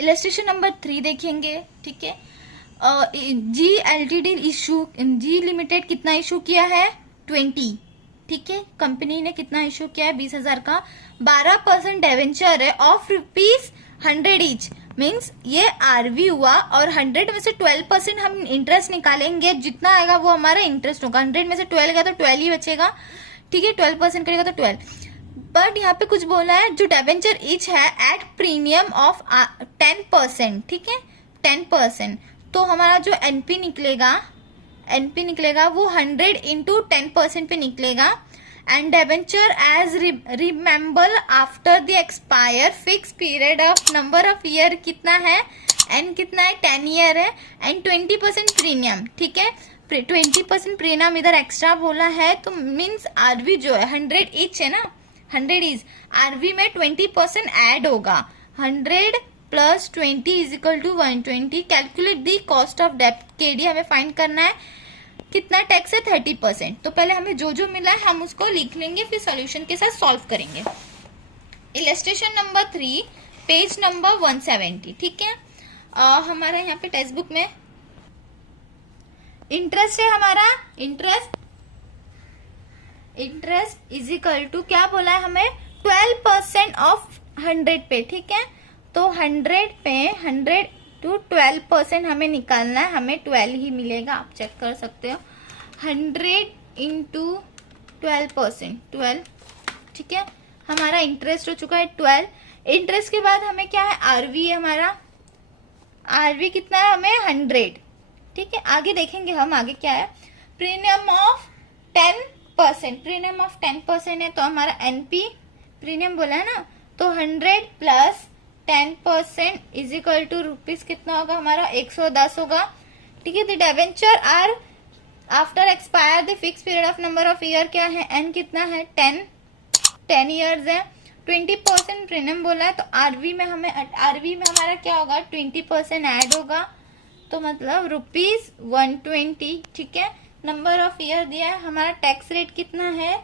Illustration number 3 देखेंगे, ठीक है। जी एलटीडी इशू, जी लिमिटेड कितना इशू किया है 20, ठीक है। कंपनी ने कितना इशू किया है 20,000 का। 12% डिवेंचर है ऑफ ₹100 ईच, मीन्स ये आरवी हुआ और 100 में से 12% हम इंटरेस्ट निकालेंगे, जितना आएगा वो हमारा इंटरेस्ट होगा। 100 में से 12 गया तो 12 ही बचेगा, ठीक है। 12% करेगा तो 12। बट यहाँ पे कुछ बोला है, जो डिवेंचर ईच है एट प्रीमियम ऑफ 10%, ठीक है, 10%। तो हमारा जो एनपी निकलेगा वो 100 इंटू 10% पे निकलेगा। And debenture as remember after the expire fix period of number of year कितना है, एन कितना है 10 ईयर है, एंड 20% प्रीमियम, ठीक है। 20% प्रीमियम इधर एक्स्ट्रा बोला है, तो मीन्स आरवी जो है 100 ईच है ना, 100 इज आरवी में 20% ऐड होगा। 100 plus 20 is equal to 120। Calculate the cost of डेप्ट, केडी हमें फाइंड करना है, कितना टैक्स है 30%। तो पहले हमें जो जो मिला है हम उसको लिख लेंगे, फिर सॉल्यूशन के साथ सॉल्व करेंगे। इलस्ट्रेशन नंबर 3, पेज नंबर 170, ठीक है। हमारा यहाँ पे टेक्स्ट बुक में इंटरेस्ट है, हमारा इंटरेस्ट इज इक्वल टू क्या बोला है हमें 12% ऑफ 100 पे, ठीक है। तो 100 पे 100 टू 12% हमें निकालना है, हमें 12 ही मिलेगा, आप चेक कर सकते हो। 100 इंटू 12%, 12, ठीक है। हमारा इंटरेस्ट हो चुका है 12। इंटरेस्ट के बाद हमें क्या है, आरवी है हमारा, आरवी कितना है हमें 100, ठीक है। आगे देखेंगे हम, आगे क्या है, प्रीमियम ऑफ 10%, प्रीमियम ऑफ 10% है, तो हमारा एनपी प्रीमियम बोला है ना, तो 100 plus 10% is equal to rupees कितना होगा हमारा 110 होगा, ठीक है। The debenture are after expire the fix period of number of year क्या है, एन कितना है 10 ईयर्स है। 20% प्रीमियम बोला है, तो आरवी में हमारा क्या होगा 20% ऐड होगा, तो मतलब ₹120, ठीक है। नंबर ऑफ ईयर दिया है, हमारा टैक्स रेट कितना है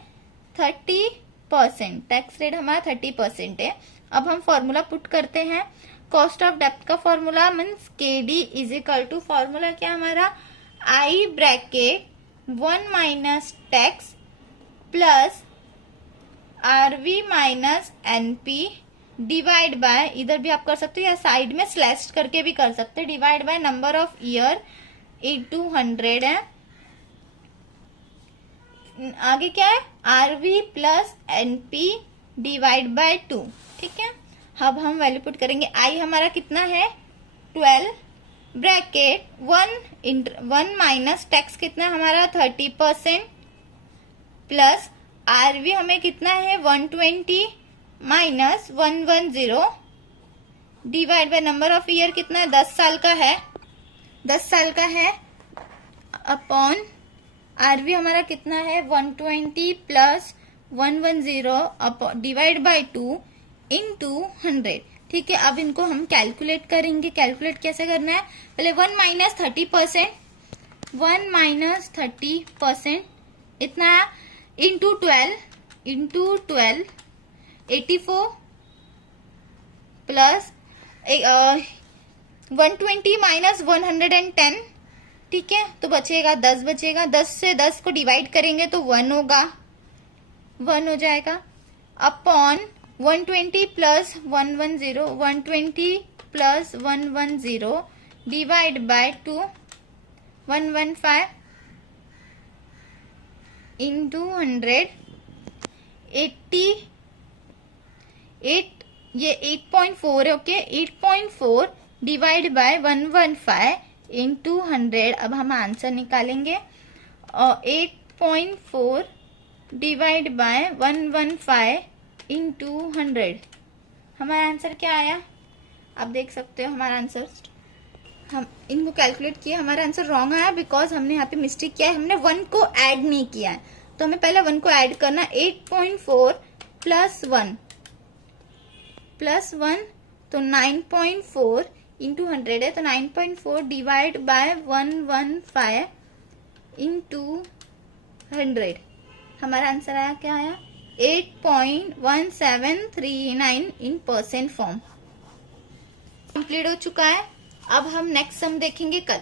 30%, टैक्स रेट हमारा 30% है। अब हम फॉर्मूला पुट करते हैं, कॉस्ट ऑफ डेप्ट का formula means KD is equal to, formula क्या हमारा I bracket 1 minus tax plus RV minus NP divide by, इधर भी आप कर सकते हो या साइड में स्लैश करके भी कर सकते हैं, divide by number of year into 100 है। आगे क्या है RV plus NP divide by 2, ठीक है। अब हम वैल्यू पुट करेंगे, आई हमारा कितना है 12 ब्रैकेट 1 माइनस टैक्स कितना है हमारा 30% प्लस आरवी हमें कितना है 120 minus 110 divide by number of year कितना है 10 साल का है, 10 साल का है, अपॉन आरवी हमारा कितना है 120 प्लस 110 डिवाइड बाय 2 इंटू 100, ठीक है। अब इनको हम कैलकुलेट करेंगे, कैलकुलेट कैसे करना है, पहले 1 माइनस 30% इतना इंटू 12 84 प्लस 120 माइनस 110, ठीक है। तो बचेगा 10, बचेगा 10 से 10 को डिवाइड करेंगे तो 1 होगा, 1 हो जाएगा, upon 120 plus 110 120 plus 110 divide by 2 115 into 100 88, ये 8.4 है, ओके। 8.4 divide by 115 into 100। अब हम आंसर निकालेंगे, और 8.4 डिवाइड बाय 115 इंटू 100, हमारा आंसर क्या आया, आप देख सकते हो हमारा आंसर। हम इनको कैलकुलेट किया, हमारा आंसर रॉन्ग आया बिकॉज हमने यहाँ पे मिस्टेक किया है, हमने 1 को ऐड नहीं किया है, तो हमें पहले 1 को ऐड करना। 8.4 प्लस 1 तो 9.4 इंटू 100 है, तो 9.4 डिवाइड बाय 115 इंटू 100, हमारा आंसर आया क्या आया 8.1739 इन परसेंट फॉर्म। कंप्लीट हो चुका है। अब हम नेक्स्ट सम देखेंगे कल।